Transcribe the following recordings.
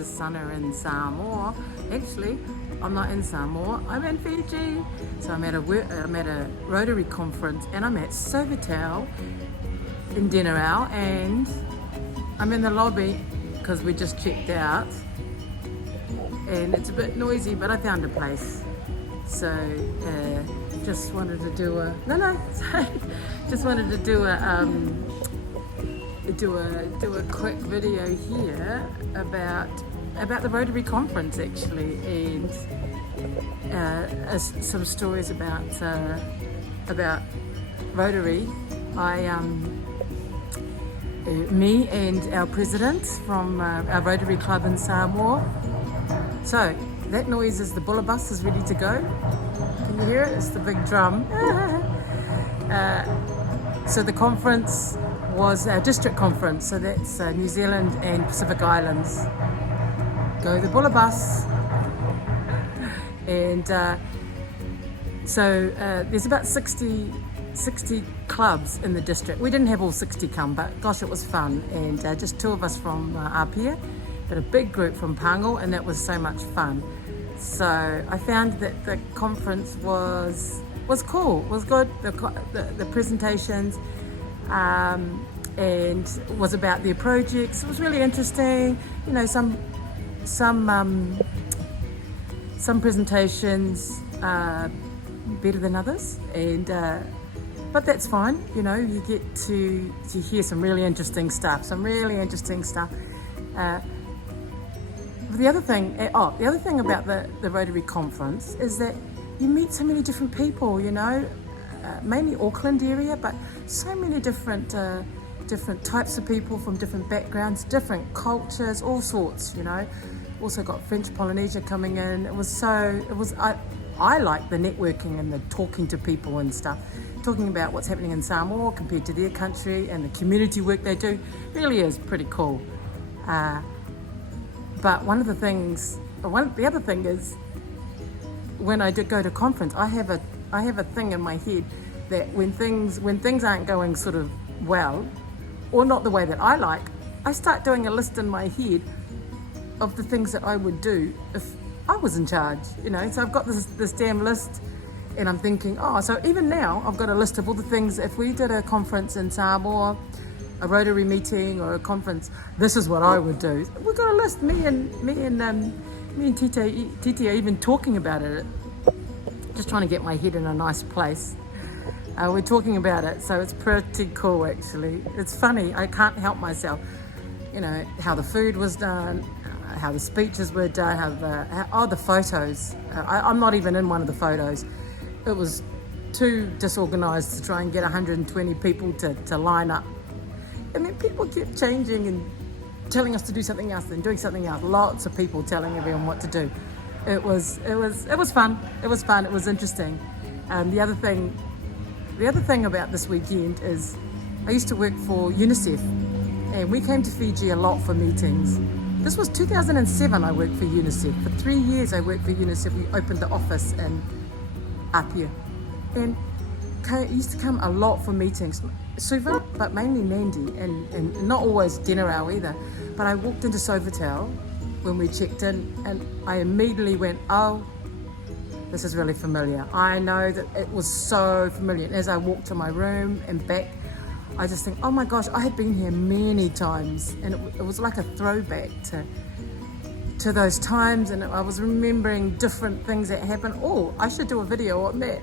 is Sana in Samoa. Actually, I'm not in Samoa, I'm in Fiji. So I'm at a Rotary conference and I'm at Sofitel in Denarau, and I'm in the lobby because we just checked out and it's a bit noisy, but I found a place. So just wanted to do a just wanted to do a quick video here about the Rotary conference actually, and some stories about Rotary. Me and our president from our Rotary club in Samoa. So that noise is the bulla bus is ready to go. Can you hear it? It's the big drum. So the conference was our district conference, so that's New Zealand and Pacific Islands. Go the bulla bus. And so there's about 60 clubs in the district. We didn't have all 60 come, but gosh, it was fun. And just 2 of us from Apia, but a big group from Pango, and that was so much fun. So I found that the conference was cool, was good. The presentations and was about their projects. It was really interesting. You know, some presentations better than others, and but that's fine. You know, you get to hear some really interesting stuff. The other thing about the Rotary conference is that you meet so many different people, you know, mainly Auckland area, but so many different types of people from different backgrounds, different cultures, all sorts, you know. Also got French Polynesia coming in. I like the networking and the talking to people and stuff, talking about what's happening in Samoa compared to their country and the community work they do. Really is pretty cool. But the other thing is, when I did go to conference, I have a thing in my head that when things aren't going sort of well, or not the way that I like, I start doing a list in my head of the things that I would do if I was in charge, you know. So I've got this damn list, and I'm thinking, so even now I've got a list of all the things. If we did a conference in Samoa, a Rotary meeting or a conference, this is what I would do. We've got a list. Me and Titi are even talking about it. Just trying to get my head in a nice place. We're talking about it, so it's pretty cool actually. It's funny, I can't help myself. You know, how the food was done, how the speeches were done, the photos. I'm not even in one of the photos. It was too disorganized to try and get 120 people to line up. And then people kept changing and telling us to do something else, then doing something else. Lots of people telling everyone what to do. It was fun. It was interesting. The other thing about this weekend is I used to work for UNICEF, and we came to Fiji a lot for meetings. This was 2007 I worked for UNICEF. For 3 years I worked for UNICEF. We opened the office in Apia. And used to come a lot for meetings. Suva, but mainly Nandi, and not always Denarau either. But I walked into Sofitel when we checked in, and I immediately went, this is really familiar. I know that it was so familiar. And as I walked to my room and back, I just think, oh my gosh, I had been here many times, and it was like a throwback to those times, and I was remembering different things that happened. I should do a video on that.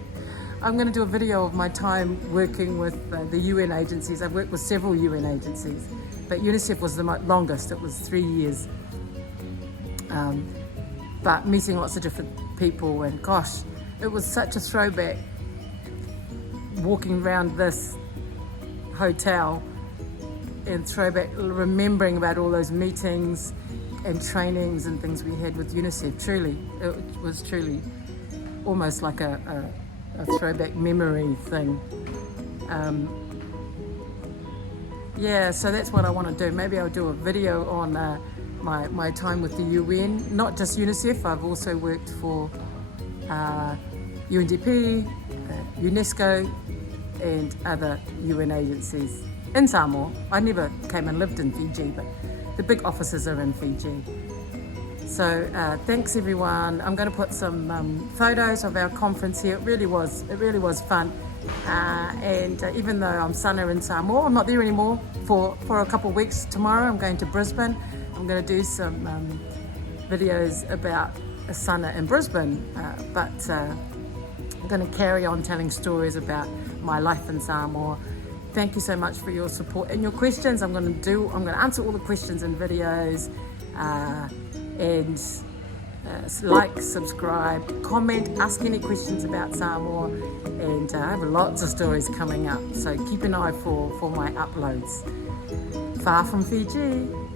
I'm going to do a video of my time working with the UN agencies. I've worked with several UN agencies, but UNICEF was the longest. It was 3 years. But meeting lots of different people, and gosh, it was such a throwback walking around this hotel and remembering about all those meetings and trainings and things we had with UNICEF. Truly, it was truly almost like a throwback memory thing. So that's what I want to do. Maybe I'll do a video on my time with the UN, not just UNICEF. I've also worked for UNDP, UNESCO, and other UN agencies in Samoa. I never came and lived in Fiji, but the big offices are in Fiji. So thanks everyone. I'm going to put some photos of our conference here. It really was fun. And even though I'm Sana in Samoa, I'm not there anymore for a couple of weeks. Tomorrow I'm going to Brisbane. I'm going to do some videos about Sana in Brisbane, but I'm going to carry on telling stories about my life in Samoa. Thank you so much for your support and your questions. I'm going to answer all the questions in videos, and like, subscribe, comment, ask any questions about Samoa, and I have lots of stories coming up, so keep an eye for my uploads. Far from Fiji.